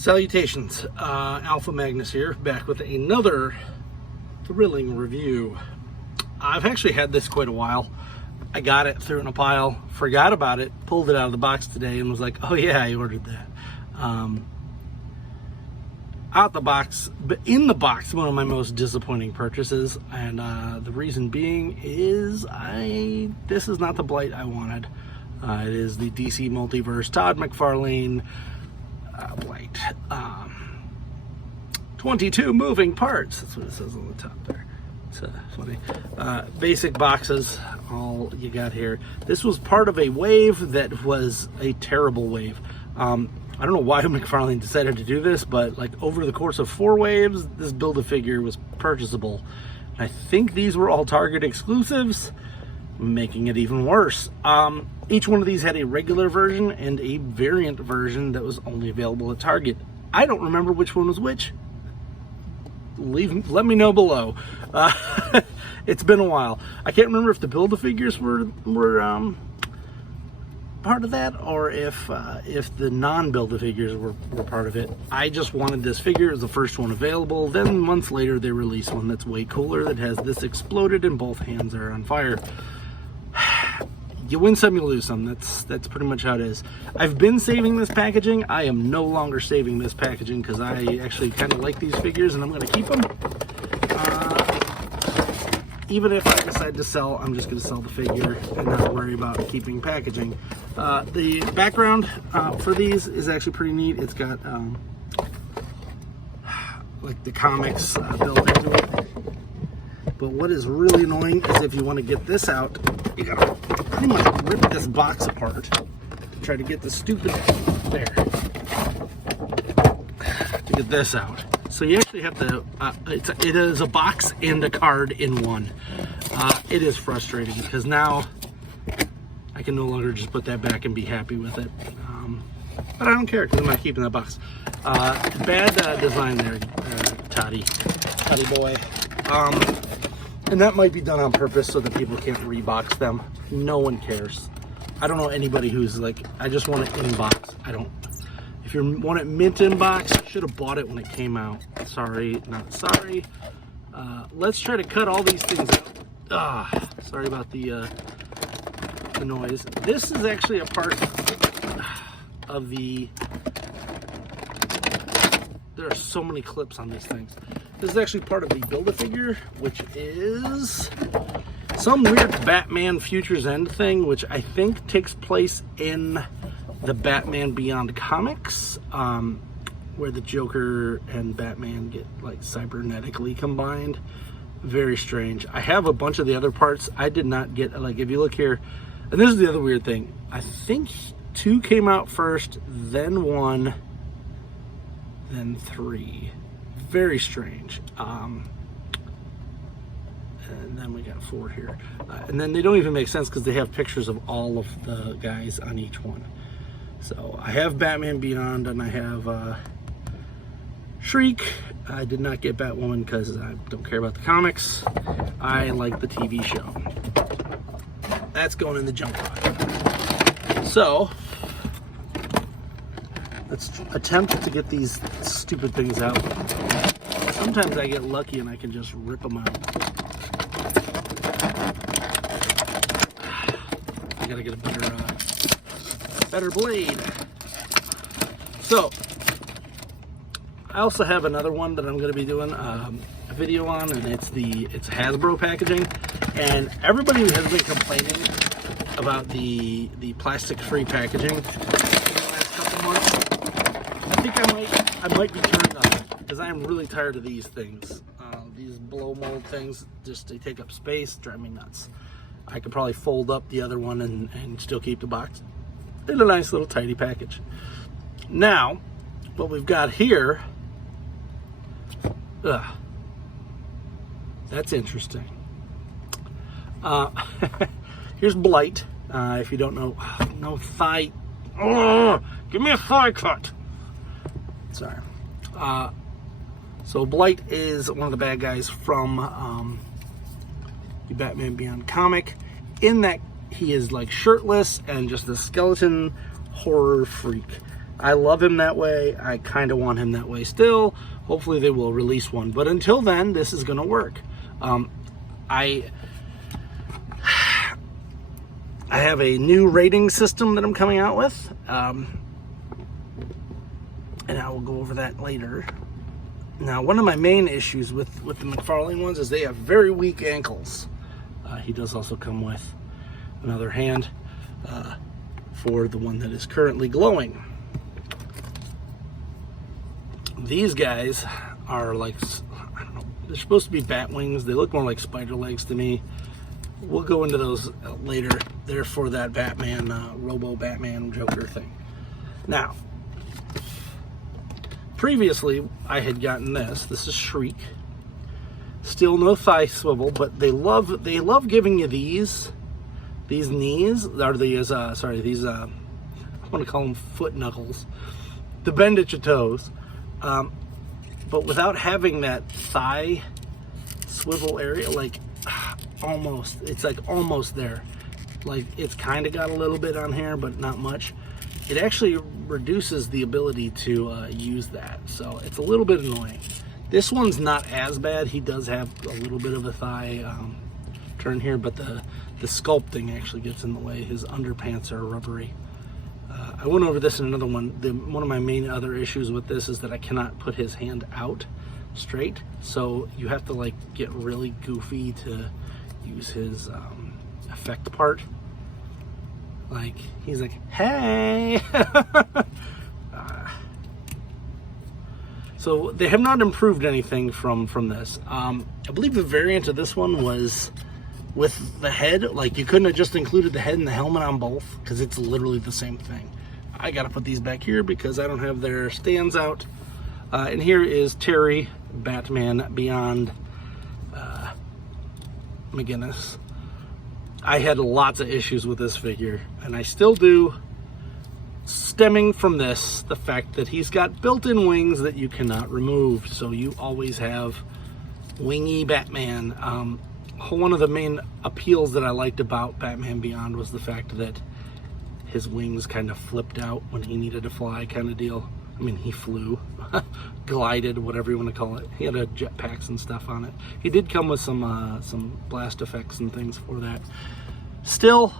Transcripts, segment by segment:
Salutations, Alpha Magnus here, back with another thrilling review. I've actually had this quite a while. I got it, threw it in a pile, forgot about it, pulled it out of the box today and was like, oh yeah, I ordered that. Out the box, but in the box, one of my most disappointing purchases, and the reason being is this is not the Blight I wanted. It is the DC Multiverse Todd McFarlane Blight. 22 moving parts. That's what it says on the top there. It's funny. Basic boxes, all you got here. This was part of a wave that was a terrible wave. I don't know why McFarlane decided to do this, but like over the course of 4 waves, this Build-A-Figure was purchasable. I think these were all Target exclusives, making it even worse. Each one of these had a regular version and a variant version that was only available at Target. I don't remember which one was which. Let me know below. It's been a while. I can't remember if the Build-A-Figures were part of that, or if the non-Build-A-Figures were part of it. I just wanted this figure. It was the first one available. Then months later they released one that's way cooler, that has this exploded and both hands are on fire. You win some, you lose some. That's pretty much how it is. I've been saving this packaging. I am no longer saving this packaging because I actually kind of like these figures and I'm going to keep them. Even if I decide to sell, I'm just going to sell the figure and not worry about keeping packaging. The background for these is actually pretty neat. It's got like the comics built into it. But what is really annoying is if you want to get this out, you gotta pretty much rip this box apart to try to get the stupid there to get this out. So you actually have to. It is a box and a card in one. It is frustrating because now I can no longer just put that back and be happy with it. But I don't care because I'm not keeping that box. Bad design there, Toddy boy. And that might be done on purpose so that people can't rebox them. No one cares. I don't know anybody who's like, I just want it in box. I don't. If you want it mint in box, you should have bought it when it came out. Sorry, not sorry. Let's try to cut all these things out. Sorry about the noise. This is actually a part of the. There are so many clips on these things. This is actually part of the Build-A-Figure, which is some weird Batman Future's End thing, which I think takes place in the Batman Beyond comics, where the Joker and Batman get like cybernetically combined. Very strange. I have a bunch of the other parts. I did not get, like, if you look here, and this is the other weird thing. I think 2 came out first, then 1, then 3. Very strange. And then we got 4 here. And then they don't even make sense because they have pictures of all of the guys on each one. So I have Batman Beyond and I have Shriek. I did not get Batwoman because I don't care about the comics. I like the TV show. That's going in the junk box. So let's attempt to get these stupid things out. Sometimes I get lucky and I can just rip them out. I gotta get a better blade. So I also have another one that I'm gonna be doing a video on, and it's Hasbro Packaging. And everybody has been complaining about the plastic-free packaging in the last couple months. I think I might be turned on it because I am really tired of these things. These blow mold things, they take up space, drive me nuts. I could probably fold up the other one and still keep the box in a nice little tidy package. Now, what we've got here, that's interesting. Here's Blight. If you don't know, no thigh. Give me a thigh cut. Sorry. So Blight is one of the bad guys from the Batman Beyond comic. In that, he is like shirtless and just a skeleton horror freak. I love him that way. I kind of want him that way still. Hopefully they will release one. But until then, this is going to work. I have a new rating system that I'm coming out with. And I will go over that later. Now, one of my main issues with the McFarlane ones is they have very weak ankles. He does also come with another hand for the one that is currently glowing. These guys are like, I don't know, they're supposed to be bat wings. They look more like spider legs to me. We'll go into those later. They're for that Batman, Robo Batman Joker thing. Now, previously I had gotten this. This is Shriek. Still no thigh swivel, but they love giving you these knees, or these I want to call them foot knuckles, to bend at your toes, but without having that thigh swivel area, like almost, it's like almost there. Like it's kind of got a little bit on here, but not much. It actually reduces the ability to use that, so it's a little bit annoying. This one's not as bad. He does have a little bit of a thigh turn here, but the sculpting actually gets in the way. His underpants are rubbery. I went over this in another one. One of my main other issues with this is that I cannot put his hand out straight, so you have to like get really goofy to use his effect part. Like he's like, hey. So they have not improved anything from this. I believe the variant of this one was with the head. Like you couldn't have just included the head and the helmet on both, because it's literally the same thing. I gotta put these back here because I don't have their stands out. And here is Terry Batman Beyond McGinnis. I had lots of issues with this figure, and I still do, stemming from this, the fact that he's got built-in wings that you cannot remove, so you always have wingy Batman. One of the main appeals that I liked about Batman Beyond was the fact that his wings kind of flipped out when he needed to fly, kind of deal. I mean, he flew, glided, whatever you want to call it. He had a jetpacks and stuff on it. He did come with some blast effects and things for that. Still,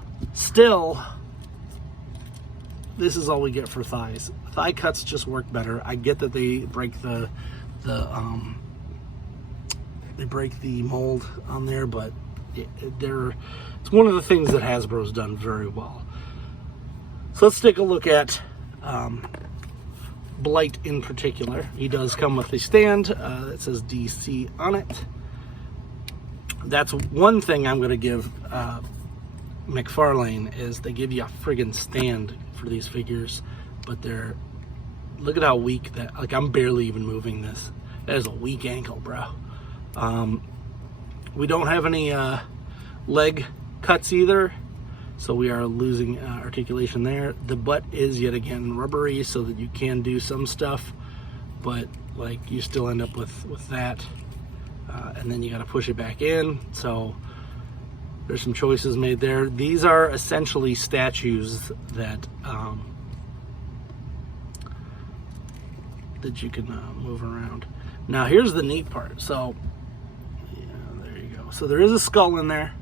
this is all we get for thighs. Thigh cuts just work better. I get that they break the mold on there, but it's one of the things that Hasbro's done very well. So let's take a look at Blight in particular. He does come with a stand that says DC on it. That's one thing I'm going to give McFarlane, is they give you a friggin' stand for these figures, but look at how weak that, like I'm barely even moving this. That is a weak ankle, bro. We don't have any leg cuts either, so we are losing articulation there. The butt is yet again rubbery, so that you can do some stuff, but like you still end up with that, and then you got to push it back in. So there's some choices made there. These are essentially statues that that you can move around. Now here's the neat part. So yeah, there you go. So there is a skull in there.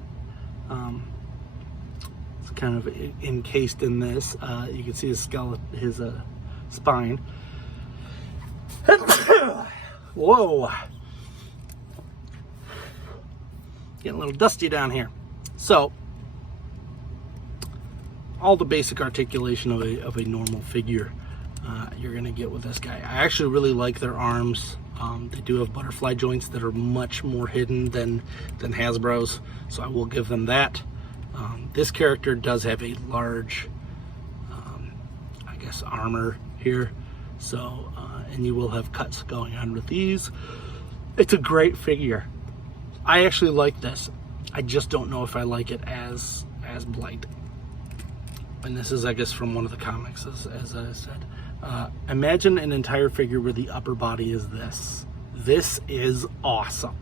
It's kind of encased in this. You can see his skull, his spine. Whoa, getting a little dusty down here. So all the basic articulation of a normal figure you're gonna get with this guy. I actually really like their arms. They do have butterfly joints that are much more hidden than Hasbro's, so I will give them that. This character does have a large, I guess, armor here, so and you will have cuts going on with these. It's a great figure. I actually like this. I just don't know if I like it as Blight. And this is, I guess, from one of the comics, as I said. Imagine an entire figure where the upper body is this. This is awesome.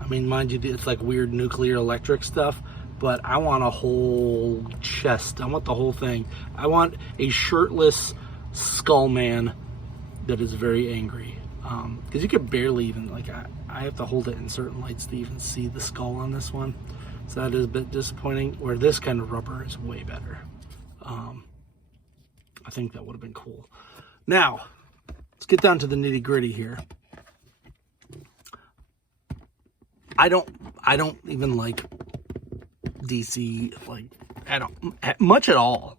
I mean, mind you, it's like weird nuclear electric stuff, but I want a whole chest. I want the whole thing. I want a shirtless skull man that is very angry. Because you could barely even, like, I have to hold it in certain lights to even see the skull on this one. So that is a bit disappointing, where this kind of rubber is way better. I think that would have been cool. Now, let's get down to the nitty gritty here. I don't even like DC, like, much at all.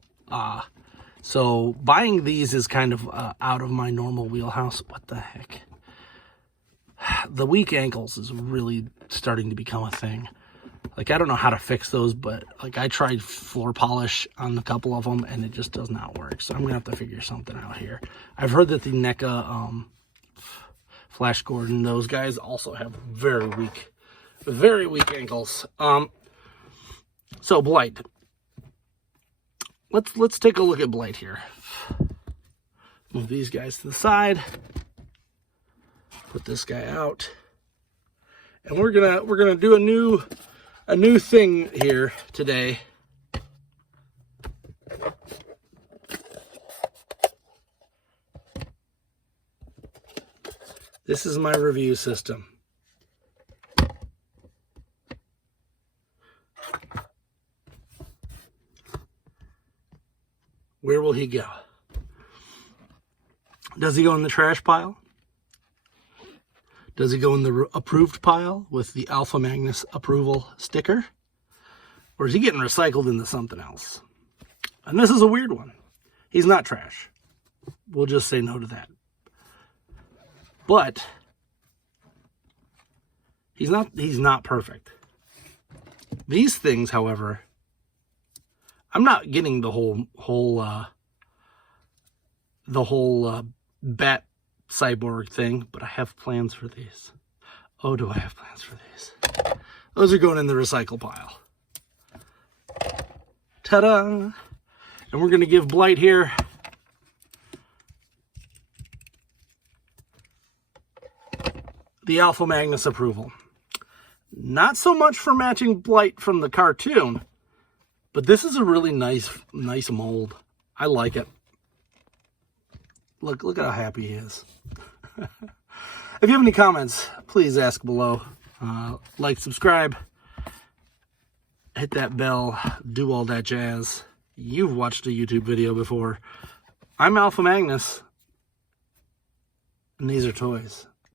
So buying these is kind of out of my normal wheelhouse. What the heck? The weak ankles is really starting to become a thing. Like, I don't know how to fix those, but like, I tried floor polish on a couple of them and it just does not work. So I'm gonna have to figure something out here. I've heard that the NECA, Flash Gordon, those guys also have very weak ankles. So Blight. Let's take a look at Blight here. Move these guys to the side. Put this guy out. And we're gonna do a new thing here today. This is my review system. Where will he go? Does he go in the trash pile? Does he go in the approved pile with the Alpha Magnus approval sticker? Or is he getting recycled into something else? And this is a weird one. He's not trash. We'll just say no to that. But he's not perfect. These things, however, I'm not getting the whole bat cyborg thing, but I have plans for these. Oh, do I have plans for these? Those are going in the recycle pile. Ta-da! And we're going to give Blight here the Alpha Magnus approval. Not so much for matching Blight from the cartoon, but this is a really nice mold. I like it. Look at how happy he is. If you have any comments, please ask below. Like, subscribe, hit that bell, do all that jazz. You've watched a YouTube video before. I'm Alpha Magnus, and these are toys.